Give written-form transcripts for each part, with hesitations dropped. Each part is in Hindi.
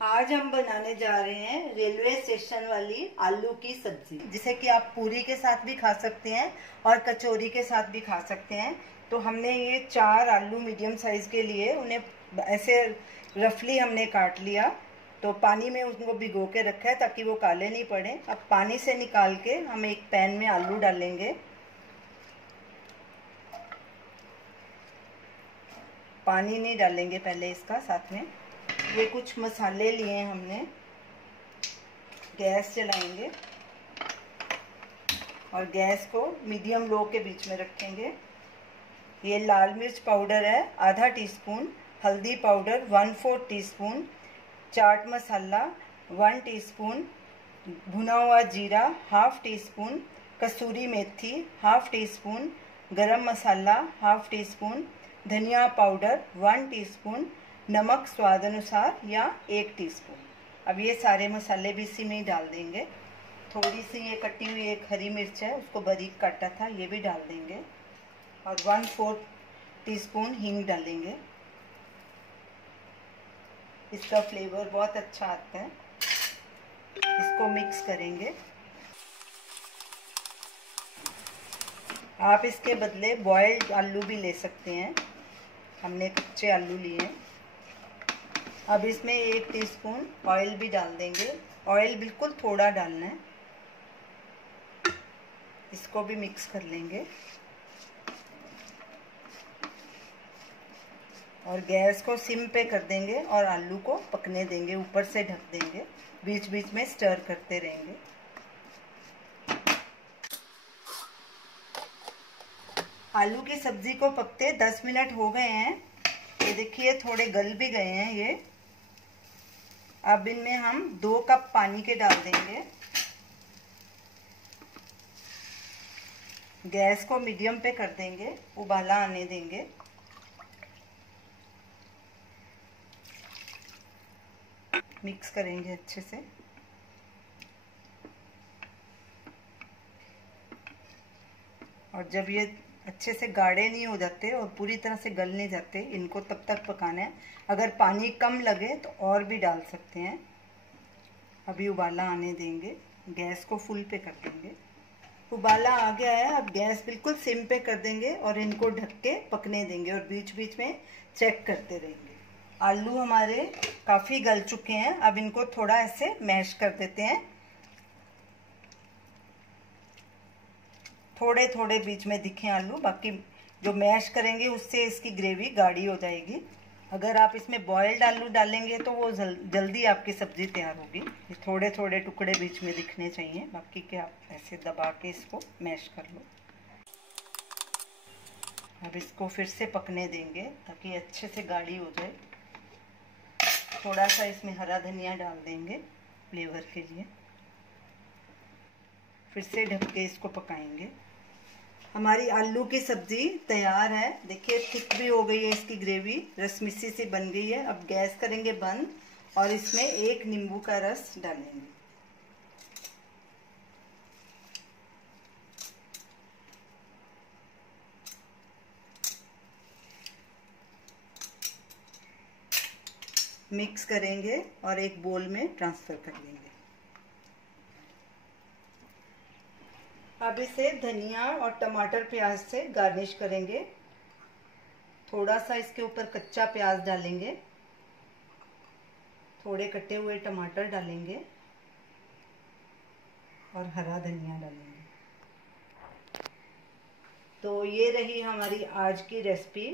आज हम बनाने जा रहे हैं रेलवे स्टेशन वाली आलू की सब्जी, जिसे कि आप पूरी के साथ भी खा सकते हैं और कचौरी के साथ भी खा सकते हैं। तो हमने ये 4 आलू मीडियम साइज के लिए उन्हें ऐसे रफली हमने काट लिया। तो पानी में उनको भिगो के रखा है ताकि वो काले नहीं पड़े। अब पानी से निकाल के हम एक पैन में आलू डालेंगे। पानी नहीं डालेंगे पहले इसका, साथ में ये कुछ मसाले लिए हैं हमने। गैस जलाएंगे और गैस को मीडियम लो के बीच में रखेंगे। ये लाल मिर्च पाउडर है आधा टीस्पून, हल्दी powder 1/4 teaspoon, chaat masala 1 teaspoon, भुना हुआ जीरा 1/2 टीस्पून, कसूरी मेथी 1/2 टीस्पून, गरम मसाला 1/2 टीस्पून, धनिया पाउडर 1 टीस्पून, नमक स्वाद अनुसार या 1 टीस्पून। अब ये सारे मसाले भी इसी में ही डाल देंगे। थोड़ी सी ये कटी हुई एक हरी मिर्च है, उसको बारीक काटा था, ये भी डाल देंगे। और 1/4 टीस्पून हींग डालेंगे। इसका फ्लेवर बहुत अच्छा आता है। इसको मिक्स करेंगे। आप इसके बदले बॉइल्ड आलू भी ले सकते हैं, हमने कच्चे आलू लिए हैं। अब इसमें 1 टीस्पून ऑयल भी डाल देंगे। ऑयल बिल्कुल थोड़ा डालना है। इसको भी मिक्स कर लेंगे और गैस को सिम पे कर देंगे और आलू को पकने देंगे। ऊपर से ढक देंगे, बीच बीच में स्टर करते रहेंगे। आलू की सब्जी को पकते 10 मिनट हो गए हैं। ये देखिए थोड़े गल भी गए हैं ये। अब इनमें हम 2 कप पानी के डाल देंगे। गैस को मीडियम पे कर देंगे, उबाला आने देंगे। मिक्स करेंगे अच्छे से। और जब ये अच्छे से गाढ़े नहीं हो जाते और पूरी तरह से गल नहीं जाते, इनको तब तक पकाना है। अगर पानी कम लगे तो और भी डाल सकते हैं। अभी उबाला आने देंगे, गैस को फुल पे कर देंगे। उबाला आ गया है, अब गैस बिल्कुल सिम पे कर देंगे और इनको ढक के पकने देंगे और बीच बीच में चेक करते रहेंगे। आलू हमारे काफ़ी गल चुके हैं। अब इनको थोड़ा ऐसे मैश कर देते हैं। थोड़े थोड़े बीच में दिखे आलू, बाकी जो मैश करेंगे उससे इसकी ग्रेवी गाढ़ी हो जाएगी। अगर आप इसमें बॉइल्ड आलू डालेंगे तो वो जल्दी आपकी सब्जी तैयार होगी। ये थोड़े थोड़े टुकड़े बीच में दिखने चाहिए, बाकी के आप ऐसे दबा के इसको मैश कर लो। अब इसको फिर से पकने देंगे ताकि अच्छे से गाढ़ी हो जाए। थोड़ा सा इसमें हरा धनिया डाल देंगे फ्लेवर के लिए। फिर से ढक के इसको पकाएंगे। हमारी आलू की सब्जी तैयार है। देखिए थिक भी हो गई है इसकी ग्रेवी, रसमिसी सी बन गई है। अब गैस करेंगे बंद और इसमें 1 नींबू का रस डालेंगे। मिक्स करेंगे और एक बोल में ट्रांसफर कर लेंगे। अब इसे धनिया और टमाटर प्याज से गार्निश करेंगे। थोड़ा सा इसके ऊपर कच्चा प्याज डालेंगे, थोड़े कटे हुए टमाटर डालेंगे और हरा धनिया डालेंगे। तो ये रही हमारी आज की रेसिपी,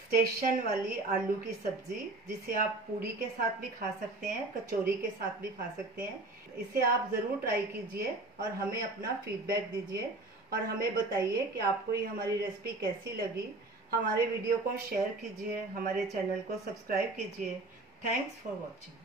स्टेशन वाली आलू की सब्जी, जिसे आप पूरी के साथ भी खा सकते हैं, कचौरी के साथ भी खा सकते हैं। इसे आप ज़रूर ट्राई कीजिए और हमें अपना फीडबैक दीजिए और हमें बताइए कि आपको ये हमारी रेसिपी कैसी लगी। हमारे वीडियो को शेयर कीजिए, हमारे चैनल को सब्सक्राइब कीजिए। Thanks for watching.